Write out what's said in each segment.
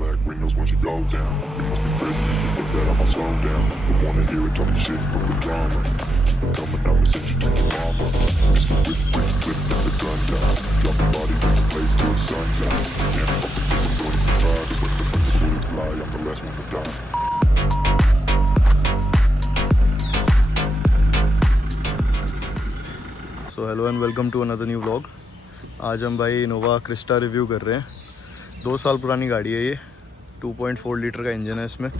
black windows once you go down. You must be crazy if you put that on my slow down. Don't wanna hear it talking shit for the drama. Coming up and send you to your mama. Mr. Whip, flip the gun down. Dropping bodies in the place till the sun's out. Yeah, I'm doing it hard. But the bullets fly, I'm the last one to die. So hello and welcome to another new vlog. आज हम भाई Innova Crysta review कर रहे हैं। 2 साल पुरानी गाड़ी है ये। 2.4 लीटर का इंजन है इसमें।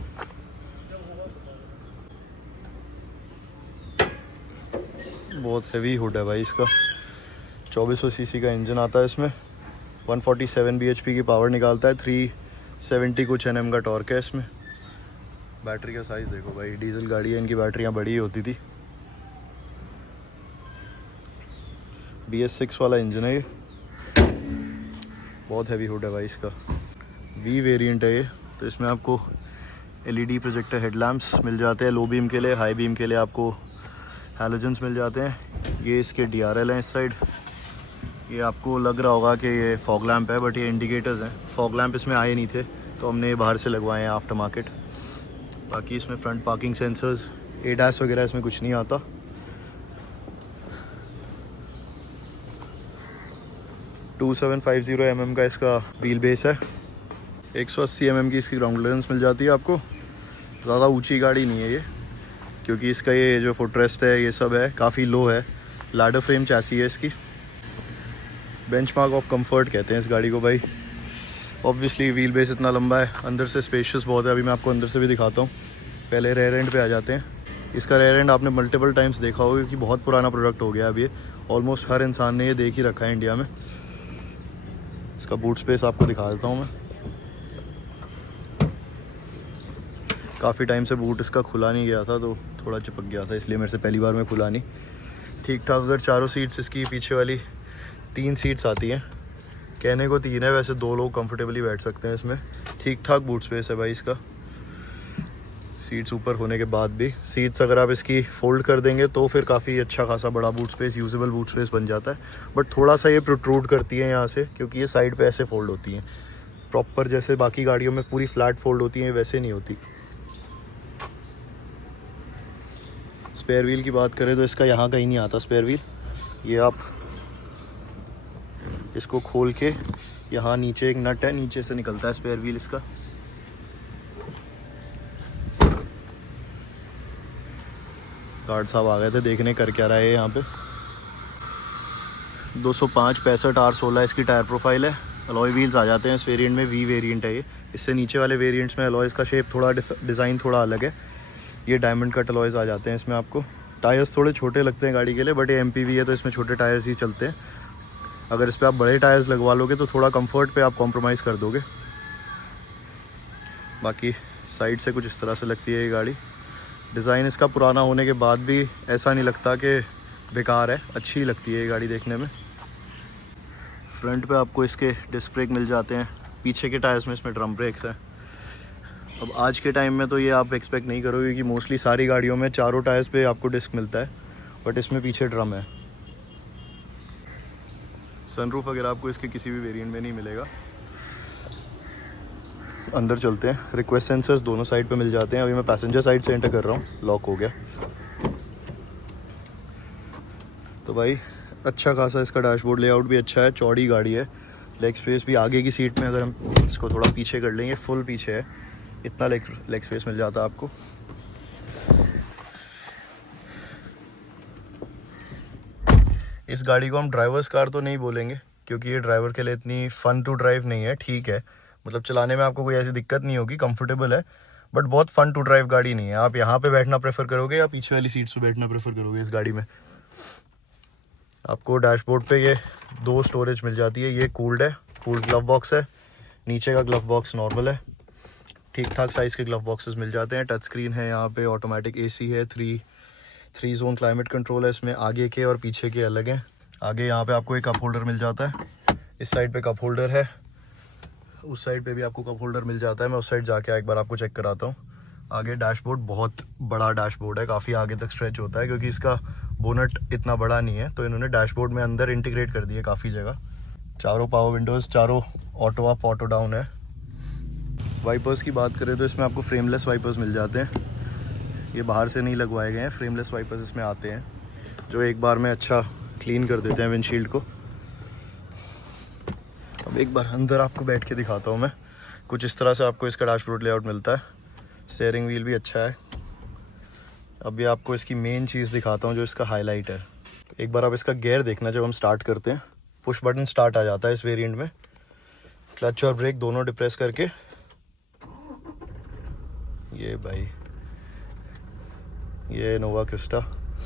बहुत हैवी हुड है भाई इसका। 2400 सीसी का इंजन आता है इसमें। 147 bhp की पावर निकालता है। 370 कुछ Nm का टॉर्क है इसमें। बैटरी का साइज़ देखो भाई, डीजल गाड़ी है, इनकी बैटरियाँ बड़ी होती थी। BS6 वाला इंजन है ये। बहुत हैवी हुड है भाई इसका। वी वेरिएंट है ये, तो इसमें आपको LED प्रोजेक्टर हेडलैम्प्स मिल जाते हैं। लो बीम के लिए, हाई बीम के लिए आपको हैलोजन्स मिल जाते हैं। ये इसके DRL हैं इस साइड। ये आपको लग रहा होगा कि ये फॉग लैम्प है, बट ये इंडिकेटर्स हैं। फॉग लैम्प इसमें आए नहीं थे तो हमने ये बाहर से लगवाए हैं आफ्टर मार्केट। बाकी इसमें फ्रंट पार्किंग सेंसर्स, ADAS वगैरह इसमें कुछ नहीं आता। $2750 का इसका व्हील बेस है। 180 mm की इसकी ग्राउंड क्लियरेंस मिल जाती है आपको। ज़्यादा ऊंची गाड़ी नहीं है ये, क्योंकि इसका ये जो फुटरेस्ट है ये सब है काफ़ी लो है। लैडर फ्रेम चैसी है इसकी। बेंचमार्क ऑफ कंफर्ट कहते हैं इस गाड़ी को भाई। ऑब्वियसली व्हील बेस इतना लंबा है, अंदर से स्पेशियस बहुत है। अभी मैं आपको अंदर से भी दिखाता हूँ। पहले रेयर एंड पे आ जाते हैं। इसका रेयर एंड आपने मल्टीपल टाइम्स देखा होगा, क्योंकि बहुत पुराना प्रोडक्ट हो गया अभी ये। ऑलमोस्ट हर इंसान ने ये देख ही रखा है इंडिया में। इसका बूट स्पेस आपको दिखा देता हूँ मैं। काफ़ी टाइम से बूट इसका खुला नहीं गया था, तो थोड़ा चिपक गया था, इसलिए मेरे से पहली बार में खुला नहीं। ठीक ठाक। अगर चारों सीट्स इसकी पीछे वाली 3 सीट्स आती हैं। कहने को 3 है, वैसे 2 लोग कंफर्टेबली बैठ सकते हैं इसमें। ठीक ठाक बूट स्पेस है भाई इसका। सीट्स ऊपर होने के बाद भी, सीट्स अगर आप इसकी फोल्ड कर देंगे तो फिर काफ़ी अच्छा खासा बड़ा boot space, usable boot space बन जाता है। बट थोड़ा सा ये प्रोट्रूड करती है यहाँ से, क्योंकि ये साइड पे ऐसे फोल्ड होती हैं। प्रॉपर जैसे बाकी गाड़ियों में पूरी फ्लैट फोल्ड होती हैं, वैसे नहीं होती। स्पेयर व्हील की बात करें तो इसका यहाँ कहीं नहीं आता स्पेयर व्हील। ये आप इसको खोल के, यहाँ नीचे एक नट है, नीचे से निकलता है स्पेयर व्हील इसका। गार्ड साहब आ गए थे देखने कर क्या रहा है यहाँ पे। 205 65 R16 इसकी टायर प्रोफाइल है। अलॉय व्हील्स आ जाते हैं इस वेरिएंट में। वी वेरिएंट है ये। इससे नीचे वाले वेरिएंट्स में अलॉयज़ का शेप थोड़ा डिज़ाइन थोड़ा अलग है। ये डायमंड कट अलॉयज़ आ जाते हैं इसमें आपको। टायर्स थोड़े छोटे लगते हैं गाड़ी के लिए, बट ये MPV है तो इसमें छोटे टायर्स ही चलते हैं। अगर इस पर आप बड़े टायर्स लगवा लोगे तो थोड़ा कंफर्ट पे आप कॉम्प्रोमाइज़ कर दोगे। बाकी साइड से कुछ इस तरह से लगती है ये गाड़ी। डिज़ाइन इसका पुराना होने के बाद भी ऐसा नहीं लगता कि बेकार है, अच्छी लगती है ये गाड़ी देखने में। फ्रंट पे आपको इसके डिस्क ब्रेक मिल जाते हैं। पीछे के टायर्स में इसमें ड्रम ब्रेक्स हैं। अब आज के टाइम में तो ये आप एक्सपेक्ट नहीं करोगे कि मोस्टली सारी गाड़ियों में चारों टायर्स पे आपको डिस्क मिलता है, बट इसमें पीछे ड्रम है। सनरूफ वगैरह आपको इसके किसी भी वेरिएंट में नहीं मिलेगा। अंदर चलते हैं। रिक्वेस्ट सेंसर्स दोनों साइड पे मिल जाते हैं। अभी मैं पैसेंजर साइड से एंटर कर रहा हूँ, लॉक हो गया। तो भाई अच्छा खासा इसका डैशबोर्ड लेआउट भी अच्छा है। चौड़ी गाड़ी है। लेग स्पेस भी आगे की सीट में, अगर हम इसको थोड़ा पीछे कर लेंगे, फुल पीछे है, इतना लेग स्पेस मिल जाता है आपको। इस गाड़ी को हम ड्राइवर्स कार तो नहीं बोलेंगे, क्योंकि ये ड्राइवर के लिए इतनी फ़न टू ड्राइव नहीं है। ठीक है, मतलब चलाने में आपको कोई ऐसी दिक्कत नहीं होगी, कंफर्टेबल है, बट बहुत फ़न टू ड्राइव गाड़ी नहीं है। आप यहाँ पे बैठना प्रेफर करोगे या पीछे वाली सीट्स पे बैठना प्रेफर करोगे इस गाड़ी में? आपको डैशबोर्ड पे ये 2 स्टोरेज मिल जाती है। ये कूल्ड है, कूल्ड ग्लव बॉक्स है। नीचे का ग्लव बॉक्स नॉर्मल है। ठीक ठाक साइज़ के ग्लव बॉक्सेस मिल जाते हैं। टच स्क्रीन है यहाँ पे। ऑटोमेटिक AC है। 3 जोन क्लाइमेट कंट्रोल है इसमें। आगे के और पीछे के अलग हैं। आगे यहाँ पे आपको एक कप होल्डर मिल जाता है। इस साइड पे कप होल्डर है। उस साइड पे भी आपको कप होल्डर मिल जाता है। मैं उस साइड जाके एक बार आपको चेक कराता हूँ। आगे डैशबोर्ड, बहुत बड़ा डैशबोर्ड है, काफ़ी आगे तक स्ट्रेच होता है, क्योंकि इसका बोनट इतना बड़ा नहीं है, तो इन्होंने डैशबोर्ड में अंदर इंटीग्रेट कर दिया काफ़ी जगह। चारों पावर विंडोज़, चारों ऑटो अप ऑटो डाउन है। वाइपर्स की बात करें तो इसमें आपको फ्रेमलेस वाइपर्स मिल जाते हैं, ये बाहर से नहीं लगवाए गए हैं, फ्रेमलेस वाइपर्स इसमें आते हैं जो एक बार में अच्छा क्लीन कर देते हैं विंडशील्ड को। अब एक बार अंदर आपको बैठ के दिखाता हूँ मैं, कुछ इस तरह से आपको इसका डैशबोर्ड लेआउट मिलता है। स्टीयरिंग व्हील भी अच्छा है। अभी आपको इसकी मेन चीज़ दिखाता हूँ जो इसका हाईलाइट है। एक बार आप इसका गियर देखना, जब हम स्टार्ट करते हैं पुश बटन स्टार्ट आ जाता है इस वेरिएंट में। क्लच और ब्रेक दोनों डिप्रेस करके, ये भाई ये नोवा क्रिस्टा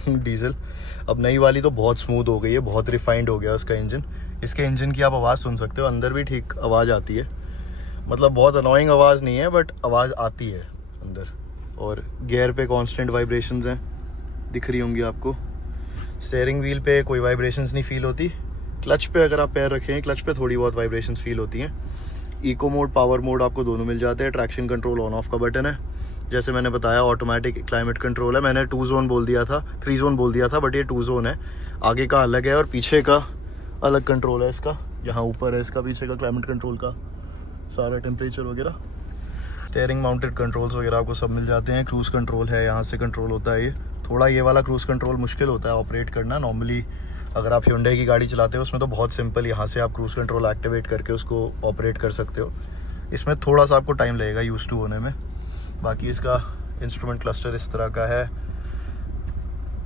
डीजल। अब नई वाली तो बहुत स्मूथ हो गई है, बहुत रिफाइंड हो गया उसका इंजन। इसके इंजन की आप आवाज़ सुन सकते हो, अंदर भी ठीक आवाज़ आती है, मतलब बहुत अनोइंग आवाज़ नहीं है बट आवाज़ आती है अंदर। और गियर पे कांस्टेंट वाइब्रेशंस हैं, दिख रही होंगी आपको। स्टीयरिंग व्हील पे कोई वाइब्रेशंस नहीं फील होती। क्लच पे अगर आप पैर रखें, क्लच पे थोड़ी बहुत वाइब्रेशंस फील होती हैं। इको मोड, पावर मोड आपको दोनों मिल जाते हैं। ट्रैक्शन कंट्रोल ऑन ऑफ का बटन है, जैसे मैंने बताया ऑटोमेटिक क्लाइमेट कंट्रोल है। मैंने 2 जोन बोल दिया था, 3 जोन बोल दिया था, बट ये 2 जोन है। आगे का अलग है और पीछे का अलग कंट्रोल है इसका। यहाँ ऊपर है इसका पीछे का क्लाइमेट कंट्रोल का सारा टेम्परेचर वगैरह। स्टीयरिंग माउंटेड कंट्रोल्स वगैरह आपको सब मिल जाते हैं। क्रूज़ कंट्रोल है, यहाँ से कंट्रोल होता है। ये थोड़ा ये वाला क्रूज़ कंट्रोल मुश्किल होता है ऑपरेट करना। नॉर्मली अगर आप Hyundai की गाड़ी चलाते हो उसमें तो बहुत सिंपल, यहाँ से आप क्रूज़ कंट्रोल एक्टिवेट करके उसको ऑपरेट कर सकते हो। इसमें थोड़ा सा आपको टाइम लगेगा यूज़ टू होने में। बाकी इसका इंस्ट्रूमेंट क्लस्टर इस तरह का है,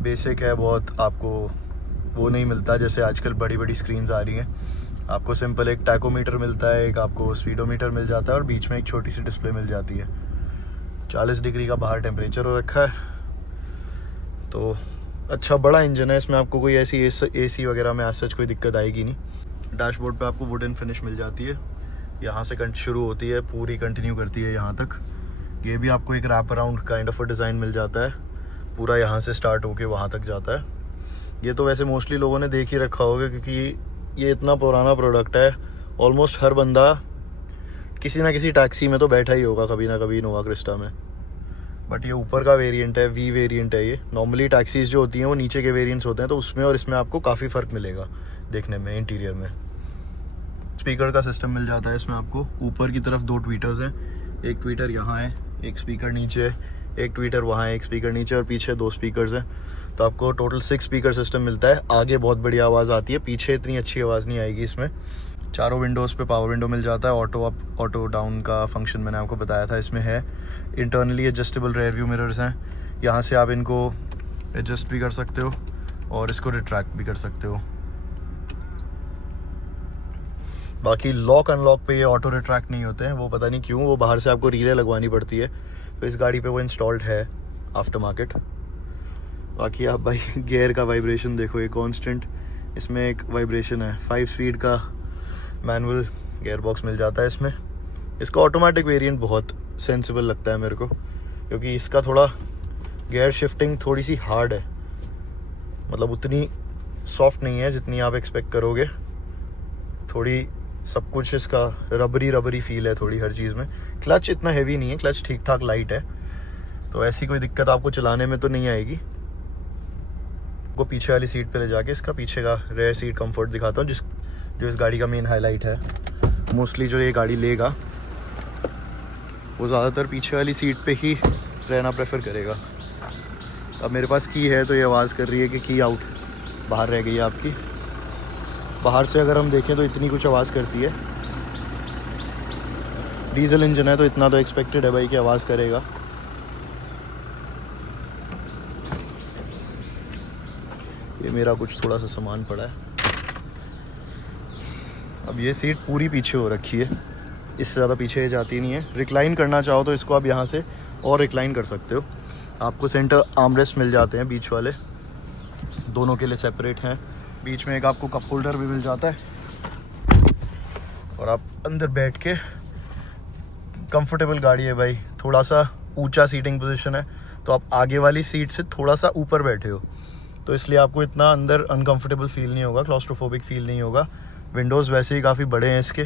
बेसिक है बहुत। आपको वो नहीं मिलता जैसे आजकल बड़ी बड़ी स्क्रीन्स आ रही हैं। आपको सिंपल एक टैकोमीटर मिलता है, एक आपको स्पीडोमीटर मिल जाता है और बीच में एक छोटी सी डिस्प्ले मिल जाती है। 40 डिग्री का बाहर टेम्परेचर हो रखा है, तो अच्छा बड़ा इंजन है। इसमें आपको कोई ऐसी एसी वगैरह में आज सच कोई दिक्कत आएगी नहीं। डैशबोर्ड पे आपको वुडन फिनिश मिल जाती है, यहाँ से शुरू होती है, पूरी कंटिन्यू करती है यहाँ तक। ये भी आपको एक wrap around kind of design मिल जाता है, पूरा यहाँ से स्टार्ट होके वहाँ तक जाता है। ये तो वैसे मोस्टली लोगों ने देख ही रखा होगा क्योंकि ये इतना पुराना प्रोडक्ट है। ऑलमोस्ट हर बंदा किसी ना किसी टैक्सी में तो बैठा ही होगा कभी ना कभी नोवा क्रिस्टा में। बट ये ऊपर का वेरिएंट है, वी वेरिएंट है ये। नॉर्मली टैक्सीज जो होती हैं वो नीचे के वेरिएंट्स होते हैं, तो उसमें और इसमें आपको काफ़ी फ़र्क मिलेगा देखने में इंटीरियर में। स्पीकर का सिस्टम मिल जाता है इसमें आपको। ऊपर की तरफ 2 ट्वीटर्स हैं, एक ट्वीटर यहाँ है, एक स्पीकर नीचे, एक ट्वीटर वहाँ है, एक स्पीकर नीचे और पीछे 2 स्पीकर्स हैं। तो आपको टोटल 6 स्पीकर सिस्टम मिलता है। आगे बहुत बढ़िया आवाज़ आती है, पीछे इतनी अच्छी आवाज़ नहीं आएगी इसमें। चारों विंडोज़ पे पावर विंडो मिल जाता है। ऑटो अप ऑटो डाउन का फंक्शन मैंने आपको बताया था इसमें है। Internally adjustable rear view mirrors हैं, यहाँ से आप इनको एडजस्ट भी कर सकते हो और इसको रिट्रैक्ट भी कर सकते हो। बाकी लॉक अनलॉक पे ये ऑटो रिट्रैक्ट नहीं होते हैं, वो पता नहीं क्यों, वो बाहर से आपको रीले लगवानी पड़ती है। तो इस गाड़ी पे वो इंस्टॉल्ड है आफ्टर मार्केट। बाकी आप भाई गियर का वाइब्रेशन देखो, ये कांस्टेंट इसमें एक वाइब्रेशन है। 5 स्पीड का मैनुअल गियर बॉक्स मिल जाता है इसमें। इसका ऑटोमेटिक वेरिएंट बहुत सेंसिबल लगता है मेरे को, क्योंकि इसका थोड़ा गियर शिफ्टिंग थोड़ी सी हार्ड है, मतलब उतनी सॉफ्ट नहीं है जितनी आप एक्सपेक्ट करोगे। थोड़ी सब कुछ इसका रबरी फील है थोड़ी हर चीज़ में। क्लच इतना हैवी नहीं है, क्लच ठीक ठाक लाइट है, तो ऐसी कोई दिक्कत आपको चलाने में तो नहीं आएगी। को पीछे वाली सीट पे ले जाके इसका पीछे का रेयर सीट कंफर्ट दिखाता हूँ, जो इस गाड़ी का मेन हाईलाइट है। मोस्टली जो ये गाड़ी लेगा वो ज़्यादातर पीछे वाली सीट पे ही रहना प्रेफर करेगा। अब मेरे पास की है तो ये आवाज़ कर रही है कि की आउट, बाहर रह गई है आपकी। बाहर से अगर हम देखें तो इतनी कुछ आवाज़ करती है। डीजल इंजन है तो इतना तो एक्सपेक्टेड है भाई कि आवाज़ करेगा। ये मेरा कुछ थोड़ा सा सामान पड़ा है। अब ये सीट पूरी पीछे हो रखी है, इससे ज़्यादा पीछे जाती नहीं है। रिक्लाइन करना चाहो तो इसको आप यहाँ से और रिक्लाइन कर सकते हो। आपको सेंटर आर्मरेस्ट मिल जाते हैं बीच वाले, दोनों के लिए सेपरेट हैं। बीच में एक आपको कप होल्डर भी मिल जाता है और आप अंदर बैठ के कंफर्टेबल गाड़ी है भाई। थोड़ा सा ऊंचा सीटिंग पोजीशन है, तो आप आगे वाली सीट से थोड़ा सा ऊपर बैठे हो, तो इसलिए आपको इतना अंदर अनकंफर्टेबल फील नहीं होगा, क्लॉस्ट्रोफोबिक फील नहीं होगा। विंडोज़ वैसे ही काफ़ी बड़े हैं इसके।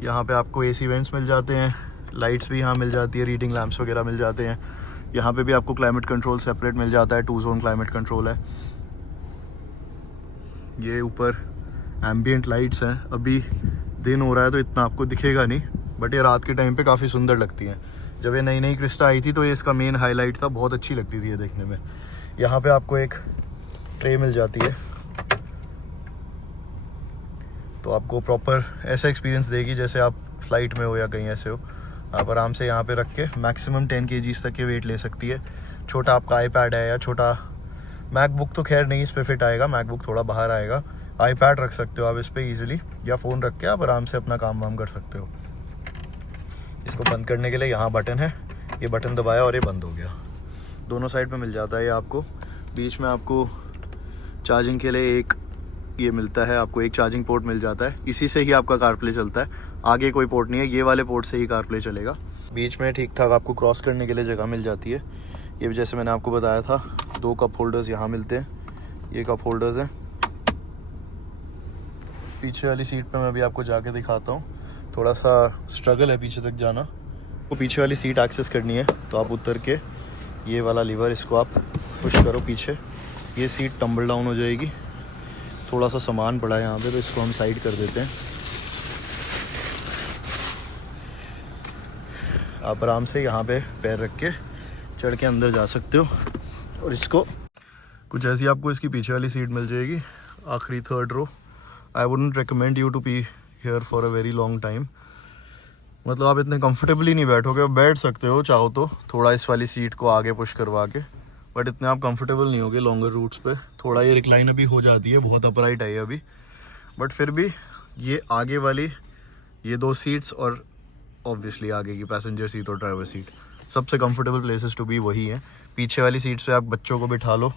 यहाँ पे आपको एसी वेंट्स मिल जाते हैं, लाइट्स भी यहाँ मिल जाती है, रीडिंग लैंप्स वगैरह मिल जाते हैं। यहाँ पे भी आपको क्लाइमेट कंट्रोल सेपरेट मिल जाता है, 2 जोन क्लाइमेट कंट्रोल है। ये ऊपर एम्बियंट लाइट्स हैं। अभी दिन हो रहा है तो इतना आपको दिखेगा नहीं, बट ये रात के टाइम पे काफ़ी सुंदर लगती हैं। जब ये नई नई क्रिस्टा आई थी तो ये इसका मेन हाईलाइट था, बहुत अच्छी लगती थी ये देखने में। यहाँ पे आपको एक ट्रे मिल जाती है, तो आपको प्रॉपर ऐसा एक्सपीरियंस देगी जैसे आप फ्लाइट में हो या कहीं ऐसे हो। आप आराम से यहाँ पे रख के मैक्सिमम 10 kg तक के वेट ले सकती है। छोटा आपका आईपैड है या छोटा मैकबुक तो खैर नहीं इस पर फिट आएगा, मैकबुक थोड़ा बाहर आएगा। आईपैड रख सकते हो आप इस पर ईजिली, या फ़ोन रख के आप आराम से अपना काम वाम कर सकते हो। इसको बंद करने के लिए यहाँ बटन है, ये बटन दबाया और ये बंद हो गया। दोनों साइड पे मिल जाता है ये आपको। बीच में आपको चार्जिंग के लिए एक ये मिलता है, आपको एक चार्जिंग पोर्ट मिल जाता है, इसी से ही आपका कारप्ले चलता है। आगे कोई पोर्ट नहीं है, ये वाले पोर्ट से ही कारप्ले चलेगा। बीच में ठीक ठाक आपको क्रॉस करने के लिए जगह मिल जाती है। ये जैसे मैंने आपको बताया था 2 कप होल्डर्स यहाँ मिलते हैं, ये कप होल्डर्स हैं। पीछे वाली सीट पे मैं भी आपको जाके दिखाता हूँ, थोड़ा सा स्ट्रगल है पीछे तक जाना। तो पीछे वाली सीट एक्सेस करनी है तो आप उतर के ये वाला लीवर इसको आप पुश करो पीछे, ये सीट टम्बल डाउन हो जाएगी। थोड़ा सा सामान पड़ा है यहाँ पे तो इसको हम साइड कर देते हैं। आप आराम से यहाँ पे पैर रख के चढ़ के अंदर जा सकते हो। और इसको कुछ ऐसी आपको इसकी पीछे वाली सीट मिल जाएगी, आखिरी 3rd row. I wouldn't recommend you to be here for a very long time. मतलब आप इतने कंफर्टेबली नहीं बैठोगे, बैठ सकते हो चाहो तो थोड़ा इस वाली सीट को आगे पुश करवा के, बट इतने आप कंफर्टेबल नहीं होगे लॉन्गर रूट्स पे। थोड़ा ये रिक्लाइन अभी हो जाती है, बहुत अपराइट है ये अभी, बट फिर भी ये आगे वाली ये 2 सीट्स और ऑब्वियसली आगे की पैसेंजर सीट और ड्राइवर सीट सबसे कंफर्टेबल प्लेसेस टू बी वही हैं। पीछे वाली सीट्स पे आप बच्चों को बिठा लो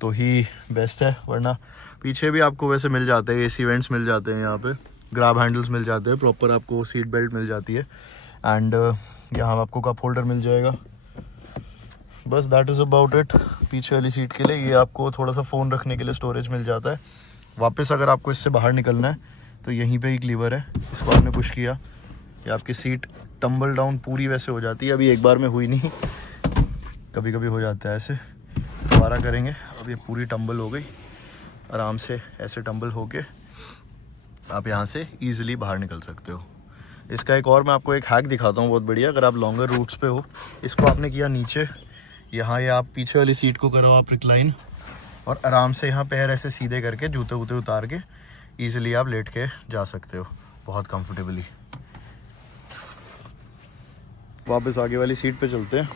तो ही बेस्ट है, वरना पीछे भी आपको वैसे मिल जाते हैं एसी वेंट्स मिल जाते हैं, यहाँ पे ग्रैब हैंडल्स मिल जाते हैं, प्रॉपर आपको सीट बेल्ट मिल जाती है, एंड यहाँ आपको कप होल्डर मिल जाएगा। बस दैट इज़ अबाउट इट। पीछे वाली सीट के लिए ये आपको थोड़ा सा फ़ोन रखने के लिए स्टोरेज मिल जाता है। वापस अगर आपको इससे बाहर निकलना है तो यहीं पे एक लीवर है, इसको आपने पुश किया, ये आपकी सीट टम्बल डाउन पूरी वैसे हो जाती है। अभी एक बार में हुई नहीं, कभी कभी हो जाता है ऐसे, दोबारा करेंगे। अब ये पूरी टम्बल हो गई, आराम से ऐसे टम्बल होके आप यहाँ से ईज़िली बाहर निकल सकते हो। इसका एक और मैं आपको एक हैक दिखाता हूँ बहुत बढ़िया। अगर आप लॉन्गर रूट्स पे हो, इसको आपने किया नीचे, यहाँ ये आप पीछे वाली सीट को करो आप रिक्लाइन, और आराम से यहाँ पैर ऐसे सीधे करके जूते वूते उतार के ईज़िली आप लेट के जा सकते हो बहुत कंफर्टेबली। वापस आगे वाली सीट पे चलते हैं।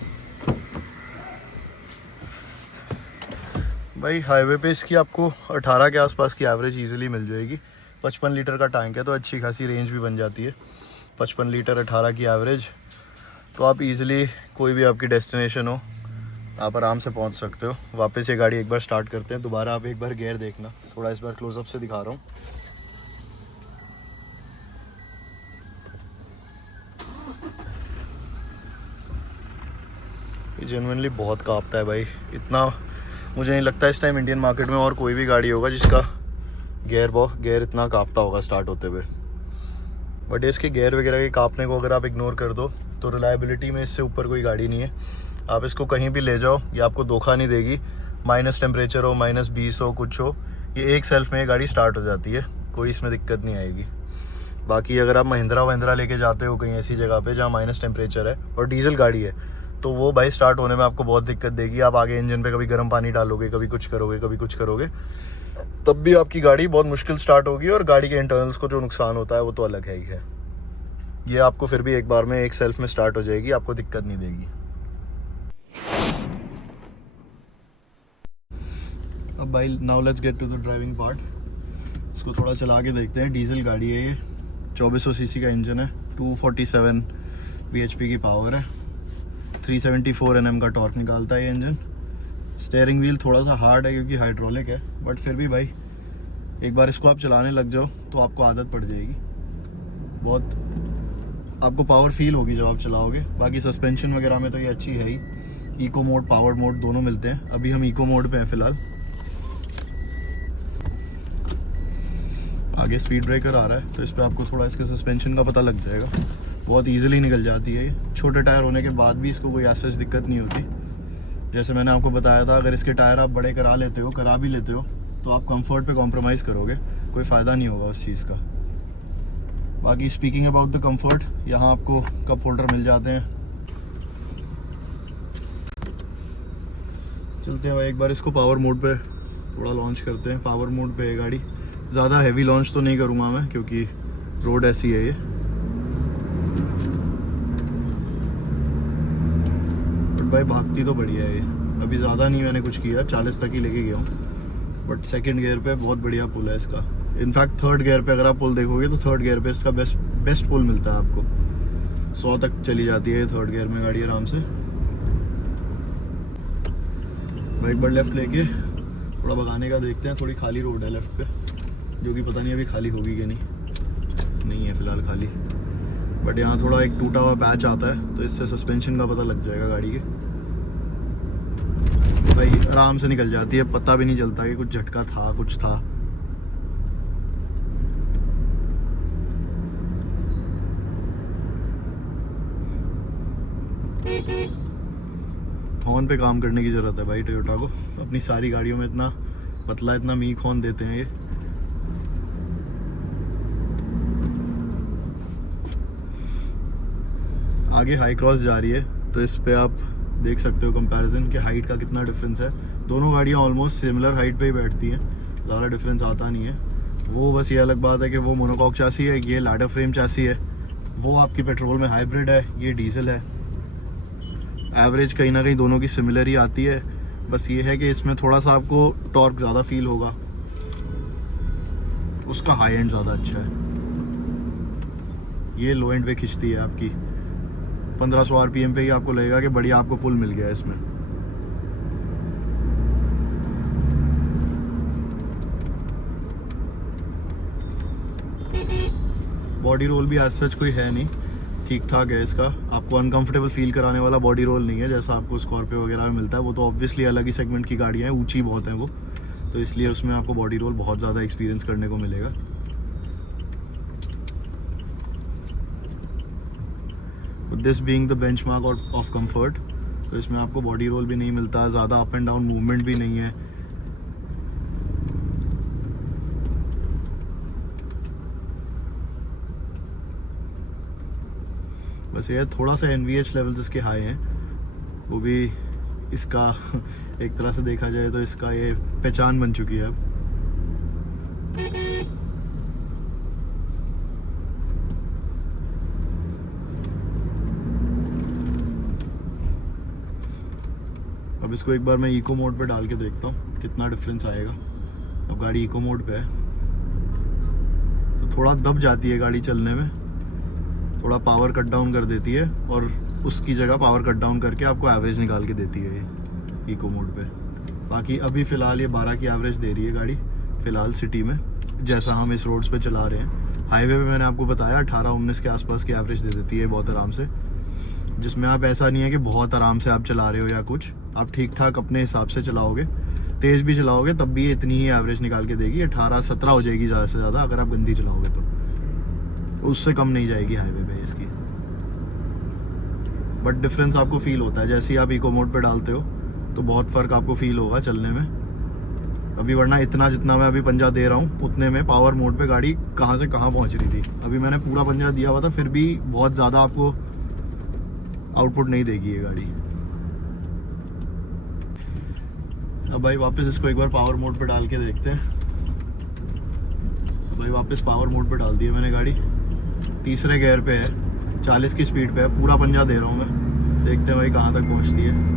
भाई हाईवे पे इसकी आपको 18 के आसपास की एवरेज इजीली मिल जाएगी। 55 लीटर का टैंक है तो अच्छी खासी रेंज भी बन जाती है। 55 लीटर 18 की एवरेज, तो आप इजीली कोई भी आपकी डेस्टिनेशन हो आप आराम से पहुंच सकते हो। वापस ये गाड़ी एक बार स्टार्ट करते हैं, दोबारा आप एक बार गियर देखना, थोड़ा इस बार क्लोजअप से दिखा रहा हूँ। ये जेन्युइनली बहुत कांपता है भाई, इतना मुझे नहीं लगता इस टाइम इंडियन मार्केट में और कोई भी गाड़ी होगा जिसका गियर इतना कांपता होगा स्टार्ट होते हुए। बट इसके गियर वगैरह के कांपने को अगर आप इग्नोर कर दो तो रिलायबिलिटी में इससे ऊपर कोई गाड़ी नहीं है। आप इसको कहीं भी ले जाओ, ये आपको धोखा नहीं देगी। माइनस टेम्परेचर हो, -20 हो, कुछ हो, ये एक सेल्फ में ये गाड़ी स्टार्ट हो जाती है, कोई इसमें दिक्कत नहीं आएगी। बाकी अगर आप महिंद्रा लेके जाते हो कहीं ऐसी जगह पे जहाँ माइनस टेम्परेचर है और डीजल गाड़ी है, तो वो भाई स्टार्ट होने में आपको बहुत दिक्कत देगी। आप आगे इंजन पे कभी गर्म पानी डालोगे, कभी कुछ करोगे, तब भी आपकी गाड़ी बहुत मुश्किल स्टार्ट होगी, और गाड़ी के इंटरनल्स को जो नुकसान होता है वो तो अलग है ही है। ये आपको फिर भी एक बार में एक सेल्फ में स्टार्ट हो जाएगी, आपको दिक्कत नहीं देगी। अब भाई now let's get to the driving part. इसको थोड़ा चला के देखते हैं। डीजल गाड़ी है ये, 2400 सीसी का इंजन है, 247 bhp की पावर है, 374 Nm का टॉर्क निकालता है ये इंजन। स्टीयरिंग व्हील थोड़ा सा हार्ड है क्योंकि हाइड्रोलिक है, बट फिर भी भाई एक बार इसको आप चलाने लग जाओ तो आपको आदत पड़ जाएगी, बहुत आपको पावर फील होगी जब आप चलाओगे। बाकी सस्पेंशन वगैरह में तो ये अच्छी है ही। इको मोड, पावर मोड दोनों मिलते हैं। अभी हम इको मोड पे हैं फ़िलहाल। आगे स्पीड ब्रेकर आ रहा है तो इस पर आपको थोड़ा इसके सस्पेंशन का पता लग जाएगा। बहुत इजीली निकल जाती है ये। छोटे टायर होने के बाद भी इसको कोई ऐसी दिक्कत नहीं होती। जैसे मैंने आपको बताया था, अगर इसके टायर आप बड़े करा भी लेते हो तो आप कंफर्ट पे कॉम्प्रोमाइज़ करोगे, कोई फ़ायदा नहीं होगा उस चीज़ का। बाकी स्पीकिंग अबाउट द कंफर्ट, यहाँ आपको कप होल्डर मिल जाते हैं। चलते हैं भाई एक बार इसको पावर मोड पे थोड़ा लॉन्च करते हैं। पावर मोड पे है गाड़ी, ज़्यादा हैवी लॉन्च तो नहीं करूँगा मैं क्योंकि रोड ऐसी है ये। बट भाई भागती तो बढ़िया है ये। अभी ज़्यादा नहीं मैंने कुछ किया, 40 तक ही लेके गया हूँ। बट सेकंड गियर पे बहुत बढ़िया पुल है इसका। इनफैक्ट थर्ड गियर पे अगर आप पुल देखोगे तो थर्ड गियर पे इसका बेस्ट पुल मिलता है आपको। 100 तक चली जाती है थर्ड गियर में गाड़ी आराम से। एक बार लेफ्ट लेके थोड़ा भगाने का देखते हैं। थोड़ी खाली रोड है लेफ्ट पे, जो कि पता नहीं अभी खाली होगी कि नहीं है फिलहाल खाली। बट यहाँ थोड़ा एक टूटा हुआ पैच आता है तो इससे सस्पेंशन का पता लग जाएगा गाड़ी के। भाई आराम से निकल जाती है, पता भी नहीं चलता कि कुछ झटका था कुछ था। हॉर्न पे काम करने की ज़रूरत है भाई टोयोटा को। अपनी सारी गाड़ियों में इतना पतला इतना मीक हॉर्न देते हैं ये। आगे हाई क्रॉस जा रही है तो इस पे आप देख सकते हो कंपैरिजन के हाइट का कितना डिफरेंस है। दोनों गाड़ियाँ ऑलमोस्ट सिमिलर हाइट पे ही बैठती हैं, ज़्यादा डिफरेंस आता नहीं है। वो बस ये अलग बात है कि वो मोनोकॉक चासी है, ये लैडर फ्रेम चासी है। वो आपकी पेट्रोल में हाइब्रिड है, ये डीजल है। एवरेज कहीं ना कहीं दोनों की सिमिलर ही आती है। बस ये है कि इसमें थोड़ा सा आपको टॉर्क ज़्यादा फील होगा, उसका हाई एंड ज़्यादा अच्छा है। ये लो एंड पे खिंचती है आपकी 1500 आरपीएम पे ही आपको लगेगा कि बढ़िया आपको पुल मिल गया इसमें। बॉडी रोल भी आज सच कोई है नहीं, ठीक ठाक है इसका। आपको अनकंफर्टेबल फील कराने वाला बॉडी रोल नहीं है जैसा आपको स्कॉर्पियो वगैरह में मिलता है। वो तो ऑब्वियसली अलग ही सेगमेंट की गाड़ियाँ हैं, ऊंची बहुत हैं वो, तो इसलिए उसमें आपको बॉडी रोल बहुत ज़्यादा एक्सपीरियंस करने को मिलेगा। This being the benchmark of comfort, तो इसमें आपको बॉडी रोल भी नहीं मिलता, ज़्यादा अप एंड डाउन मूवमेंट भी नहीं है। बस ये थोड़ा सा NVH लेवल्स इसके हाई हैं, वो भी इसका एक तरह से देखा जाए तो इसका ये पहचान बन चुकी है अब। अब इसको एक बार मैं इको मोड पे डाल के देखता हूँ कितना डिफरेंस आएगा। अब गाड़ी इको मोड पे है तो थोड़ा दब जाती है गाड़ी चलने में, थोड़ा पावर कट डाउन कर देती है और उसकी जगह पावर कट डाउन करके आपको एवरेज निकाल के देती है ये इको मोड पे। बाकी अभी फ़िलहाल ये 12 की एवरेज दे रही है गाड़ी फ़िलहाल सिटी में, जैसा हम इस रोड्स पे चला रहे हैं। हाईवे पे मैंने आपको बताया 18-19 के आसपास की एवरेज दे देती है बहुत आराम से, जिसमें आप ऐसा नहीं है कि बहुत आराम से आप चला रहे हो या कुछ, आप ठीक ठाक अपने हिसाब से चलाओगे, तेज़ भी चलाओगे तब भी इतनी ही एवरेज निकाल के देगी। 18-17 हो जाएगी ज़्यादा से ज़्यादा अगर आप गंदी चलाओगे तो, उससे कम नहीं जाएगी हाईवे पे इसकी। बट डिफरेंस आपको फील होता है जैसे ही आप इको मोड पे डालते हो तो बहुत फ़र्क आपको फील होगा चलने में। अभी वरना इतना जितना मैं अभी पंजा दे रहा हूँ उतने में पावर मोड पे गाड़ी कहाँ से कहाँ पहुँच रही थी। अभी मैंने पूरा पंजा दिया हुआ था फिर भी बहुत ज़्यादा आपको आउटपुट नहीं देगी ये गाड़ी। अब भाई वापस इसको एक बार पावर मोड पे डाल के देखते हैं। भाई वापस पावर मोड पे डाल दिया मैंने गाड़ी, तीसरे गियर पे है, 40 की स्पीड पे है, पूरा पंजा दे रहा हूँ मैं। देखते हैं भाई कहाँ तक पहुँचती है।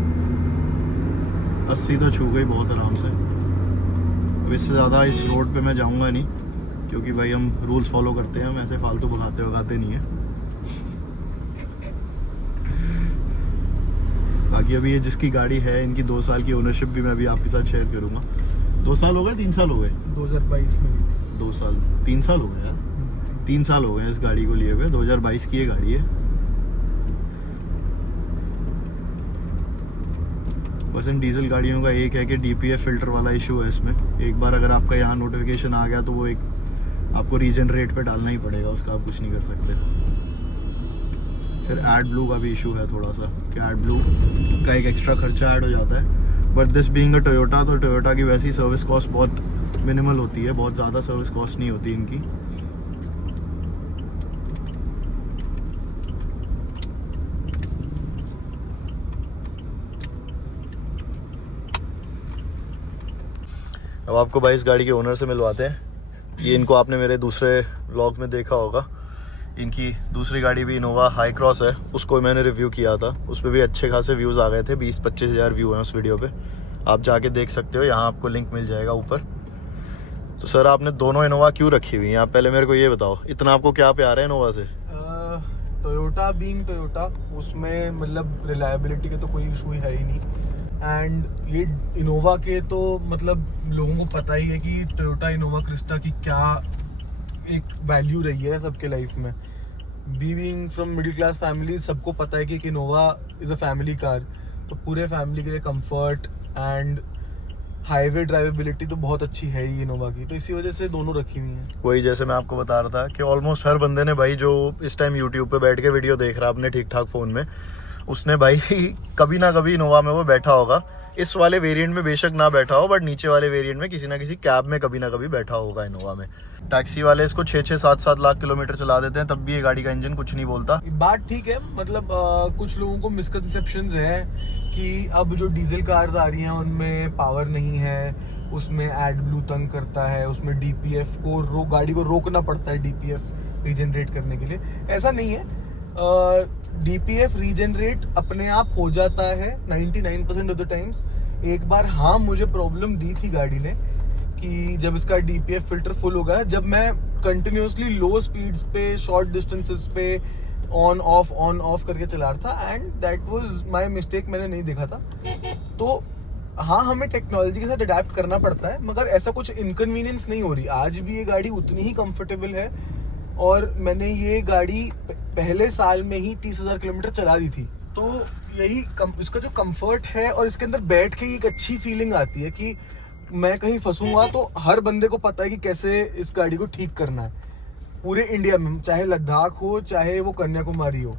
80 तो छू गई बहुत आराम से। अब इससे ज़्यादा इस रोड पे मैं जाऊँगा नहीं क्योंकि भाई हम रूल्स फॉलो करते हैं, हम ऐसे फालतू भगाते नहीं हैं। बाकी अभी ये जिसकी गाड़ी है इनकी 2 साल की ओनरशिप भी मैं अभी आपके साथ शेयर करूँगा। 2 साल हो गए 3 साल हो गए 2022 में 2 साल 3 साल हो गए यार, 3 साल हो गए इस गाड़ी को लिए हुए। 2022 की ये गाड़ी है। बस इन डीजल गाड़ियों का एक है कि DPF फिल्टर वाला इशू है इसमें। एक बार अगर आपका यहाँ नोटिफिकेशन आ गया तो वो एक आपको रीजनरेट पे डालना ही पड़ेगा, उसका आप कुछ नहीं कर सकते। फिर एड ब्लू का भी इशू है थोड़ा सा कि एड ब्लू का एक एक्स्ट्रा खर्चा ऐड हो जाता है। But this being a Toyota, तो टोयोटा की वैसी सर्विस कॉस्ट बहुत मिनिमल होती है, बहुत ज़्यादा सर्विस कॉस्ट नहीं होती इनकी। अब आपको भाई इस गाड़ी के ओनर से मिलवाते हैं। ये इनको आपने मेरे दूसरे व्लॉग में देखा होगा। इनकी दूसरी गाड़ी भी इनोवा हाई क्रॉस है, उसको मैंने रिव्यू किया था, उस पर भी अच्छे खासे व्यूज़ आ गए थे, 20-25 हज़ार व्यू हैं उस वीडियो पे, आप जाके देख सकते हो, यहाँ आपको लिंक मिल जाएगा ऊपर। तो सर आपने दोनों इनोवा क्यों रखी हुई हैं? आप पहले मेरे को ये बताओ, इतना आपको क्या प्यार है इनोवा से? टोयोटा बीइंग टोयोटा, उसमें मतलब रिलायबिलिटी का तो कोई इशू है ही नहीं। एंड ये इनोवा के तो मतलब लोगों को पता ही है कि टोयोटा इनोवा क्रिस्टा की क्या एक वैल्यू रही है सबके लाइफ में। Being from middle class family, सबको पता है कि एक Innova is a family car, तो पूरे फैमिली के लिए कंफर्ट एंड हाईवे ड्राइवेबिलिटी तो बहुत अच्छी है ही इनोवा की, तो इसी वजह से दोनों रखी हुई हैं। वही जैसे मैं आपको बता रहा था कि ऑलमोस्ट हर बंदे ने भाई जो इस टाइम यूट्यूब पे बैठ के वीडियो देख रहा है अपने ठीक ठाक फ़ोन में, उसने भाई कभी ना कभी इनोवा में वो बैठा होगा। इस वाले वेरिएंट में बेशक ना बैठा हो, बट नीचे वाले वेरिएंट में किसी ना किसी कैब में कभी ना कभी बैठा होगा इनोवा में। टैक्सी वाले इसको 6-6, 7-7 लाख किलोमीटर चला देते हैं, तब भी ये गाड़ी का इंजन कुछ नहीं बोलता। बात ठीक है, मतलब कुछ लोगों को मिसकंसेप्शंस हैं कि अब जो डीजल कार्स आ रही हैं उनमें पावर नहीं है, उसमें एड ब्लू तंग करता है, उसमें डीपीएफ को गाड़ी को रोकना पड़ता है डीपीएफ रीजनरेट करने के लिए। ऐसा नहीं है, डीपीएफ रीजनरेट अपने आप हो जाता है 99% ऑफ द टाइम्स। एक बार हाँ मुझे प्रॉब्लम दी थी गाड़ी ने कि जब इसका डीपीएफ फिल्टर फुल हो गया, जब मैं कंटिन्यूसली लो स्पीड्स पे शॉर्ट डिस्टेंसेस पे ऑन ऑफ करके चला रहा था, and that was my mistake, मैंने नहीं देखा था। तो हाँ, हमें टेक्नोलॉजी के साथ अडेप्ट करना पड़ता है, मगर ऐसा कुछ इनकन्वीनियंस नहीं हो रही। आज भी ये गाड़ी उतनी ही कंफर्टेबल है, और मैंने ये गाड़ी पहले साल में ही 30,000 किलोमीटर चला दी थी। तो यही इसका जो कंफर्ट है, और इसके अंदर बैठ के एक अच्छी फीलिंग आती है कि मैं कहीं फंसूंगा तो हर बंदे को पता है कि कैसे इस गाड़ी को ठीक करना है पूरे इंडिया में, चाहे लद्दाख हो चाहे वो कन्याकुमारी हो।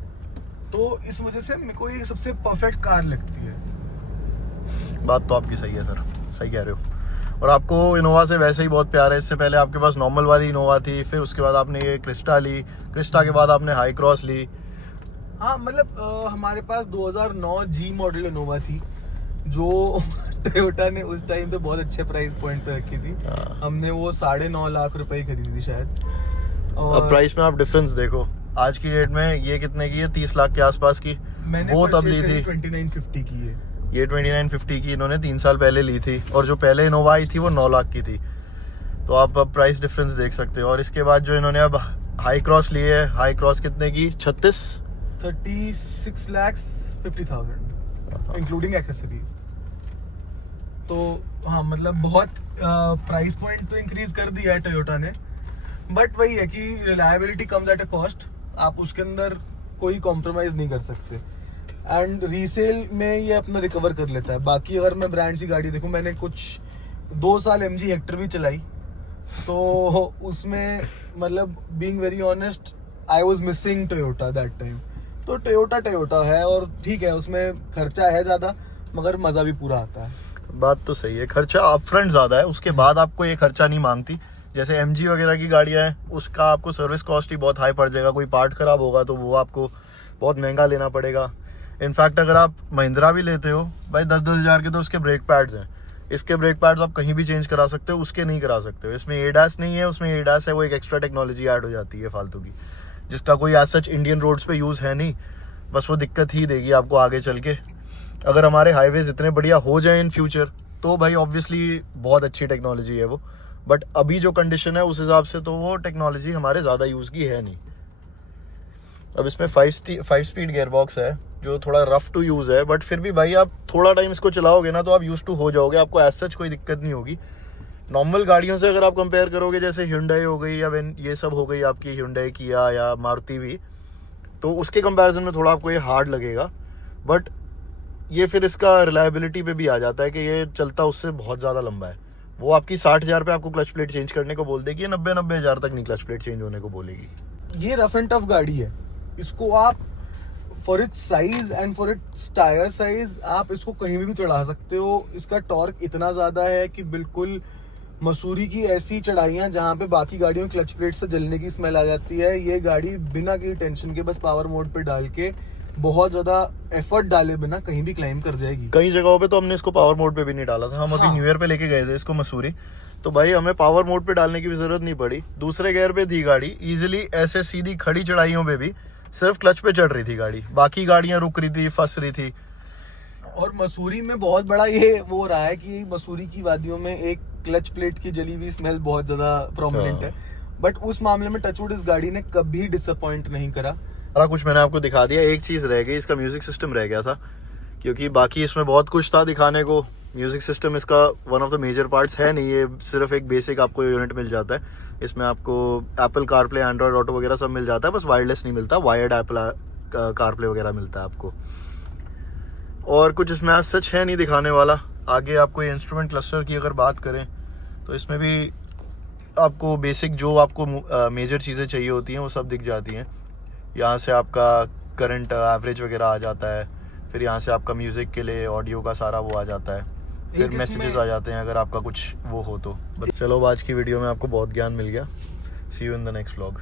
तो इस वजह से मेरे को ये सबसे परफेक्ट कार लगती है। बात तो आपकी सही है सर, सही कह रहे हो। और आपको इनोवा से वैसे ही बहुत प्यार है। इससे पहले आपके पास नॉर्मल वाली इनोवा थी, फिर उसके बाद आपने ये क्रिस्टा ली, क्रिस्टा के बाद आपने हाई क्रॉस ली। हाँ, मतलब हमारे पास 2009 जी मॉडल इनोवा थी, जो टोयोटा ने उस टाइम पे बहुत अच्छे प्राइस पॉइंट पे रखी थी। हमने वो 9.5 लाख रुपए खरीदी थी शायद। और अब प्राइस में आप डिफरेंस देखो, आज की डेट में ये कितने की है? 30 लाख के आसपास की। मैंने वो तब ली थी 2950 की है। ये 2950 की इन्होंने 3 साल पहले ली थी, और जो पहले इनोवा आई थी वो 9 लाख की थी। तो आप अब प्राइस डिफरेंस देख सकते हो। और इसके बाद जो इन्होंने अब हाई क्रॉस ली है, हाई क्रॉस कितने की? 36,50,000 इंक्लूडिंग एक्सेसरीज। तो हाँ, मतलब बहुत प्राइस पॉइंट तो इंक्रीज कर दिया है टोयोटा ने, बट वही है कि reliability comes at a cost. आप उसके अंदर कोई कॉम्प्रोमाइज नहीं कर सकते, एंड रीसेल में ये अपना रिकवर कर लेता है। बाकी अगर मैं ब्रांड की गाड़ी देखूं, मैंने कुछ 2 साल MG हेक्टर भी चलाई, तो उसमें मतलब being very honest I was missing Toyota that time. तो टोयोटा है, और ठीक है उसमें खर्चा है ज़्यादा, मगर मज़ा भी पूरा आता है। बात तो सही है, खर्चा अपफ्रंट ज़्यादा है, उसके बाद आपको ये खर्चा नहीं मांगती। जैसे MG वगैरह की गाड़ियाँ हैं, उसका आपको सर्विस कॉस्ट ही बहुत हाई पड़ जाएगा। कोई पार्ट ख़राब होगा तो वो आपको बहुत महंगा लेना पड़ेगा। इनफैक्ट अगर आप महिंद्रा भी लेते हो भाई, 10-10 हज़ार के तो उसके ब्रेक पैड्स हैं। इसके ब्रेक पैड्स आप कहीं भी चेंज करा सकते हो, उसके नहीं करा सकते हो। इसमें ADAS नहीं है, उसमें ADAS है, वो एक एक्स्ट्रा टेक्नोलॉजी ऐड हो जाती है फालतू की, जिसका कोई एज सच इंडियन रोड्स पे यूज़ है नहीं। बस वो दिक्कत ही देगी आपको आगे चल के। अगर हमारे हाईवेज इतने बढ़िया हो जाए इन फ्यूचर, तो भाई ऑब्वियसली बहुत अच्छी टेक्नोलॉजी है वो, बट अभी जो कंडीशन है उस हिसाब से तो वो टेक्नोलॉजी हमारे ज़्यादा यूज़ की है नहीं। अब इसमें 5 स्पीड गेयरबॉक्स है, जो थोड़ा रफ टू यूज़ है, बट फिर भी भाई आप थोड़ा टाइम इसको चलाओगे ना तो आप यूज टू हो जाओगे, आपको एज सच कोई दिक्कत नहीं होगी। नॉर्मल गाड़ियों से अगर आप कंपेयर करोगे, जैसे Hyundai हो गई या ये सब हो गई आपकी Hyundai, Kia या मारुति भी, तो उसके कंपैरिजन में थोड़ा आपको ये हार्ड लगेगा। बट ये फिर इसका रिलायबिलिटी पे भी आ जाता है कि ये चलता उससे बहुत ज़्यादा लंबा है। वो आपकी 60,000 पे आपको क्लच प्लेट चेंज करने को बोल देगी, 90-90 हज़ार तक नहीं क्लच प्लेट चेंज होने को बोलेगी। ये रफ एंड टफ गाड़ी है, इसको आप for its size and for its tyre size आप इसको कहीं भी चढ़ा सकते हो। इसका टॉर्क इतना ज़्यादा है कि बिल्कुल मसूरी की ऐसी चढ़ाइयाँ जहाँ पे बाकी गाड़ियों क्लच प्लेट से जलने की स्मेल आ जाती है, ये गाड़ी बिना किसी टेंशन के बस पावर मोड पे डाल के बहुत ज्यादा एफर्ट डाले बिना कहीं भी क्लाइम कर जाएगी। कई जगहों पे तो हमने इसको पावर मोड पे भी नहीं डाला था। हम अभी हाँ। न्यू ईयर पे लेके गए थे इसको मसूरी, तो भाई हमें पावर मोड पे डालने की भी जरूरत नहीं पड़ी। दूसरे गियर पे थी गाड़ी, इजीली ऐसे सीधी खड़ी चढ़ाइयों पे भी सिर्फ क्लच पे चढ़ रही थी गाड़ी, बाकी गाड़ियां रुक रही थी, फंस रही थी। और मसूरी में बहुत बड़ा ये वो रहा है कि मसूरी की वादियों में एक क्लच प्लेट की जली हुई स्मेल बहुत ज्यादा प्रोमिनेंट है, बट उस मामले में टचवुड इस गाड़ी ने कभी डिसअपॉइंट नहीं करा। सारा कुछ मैंने आपको दिखा दिया। एक चीज रह गई, इसका म्यूजिक सिस्टम रह गया था, क्योंकि बाकी इसमें बहुत कुछ था दिखाने को। म्यूजिक सिस्टम इसका one of the major parts है नहीं, ये सिर्फ एक बेसिक आपको यूनिट मिल जाता है। इसमें आपको एप्पल कारप्ले, एंड्रॉयड ऑटो वगैरह सब मिल जाता है, बस वायरलेस नहीं मिलता, वायर्ड एप्पल कारप्ले वगैरह मिलता है आपको। और कुछ इसमें आज सच है नहीं दिखाने वाला। आगे आपको ये इंस्ट्रूमेंट क्लस्टर की अगर बात करें तो इसमें भी आपको बेसिक जो आपको मेजर चीज़ें चाहिए होती हैं वो सब दिख जाती हैं। यहाँ से आपका करंट एवरेज वगैरह आ जाता है, फिर यहाँ से आपका म्यूज़िक के लिए ऑडियो का सारा वो आ जाता है, फिर मैसेजेस आ जाते हैं अगर आपका कुछ वो हो तो। चलो आज की वीडियो में आपको बहुत ज्ञान मिल गया। See you in the next vlog.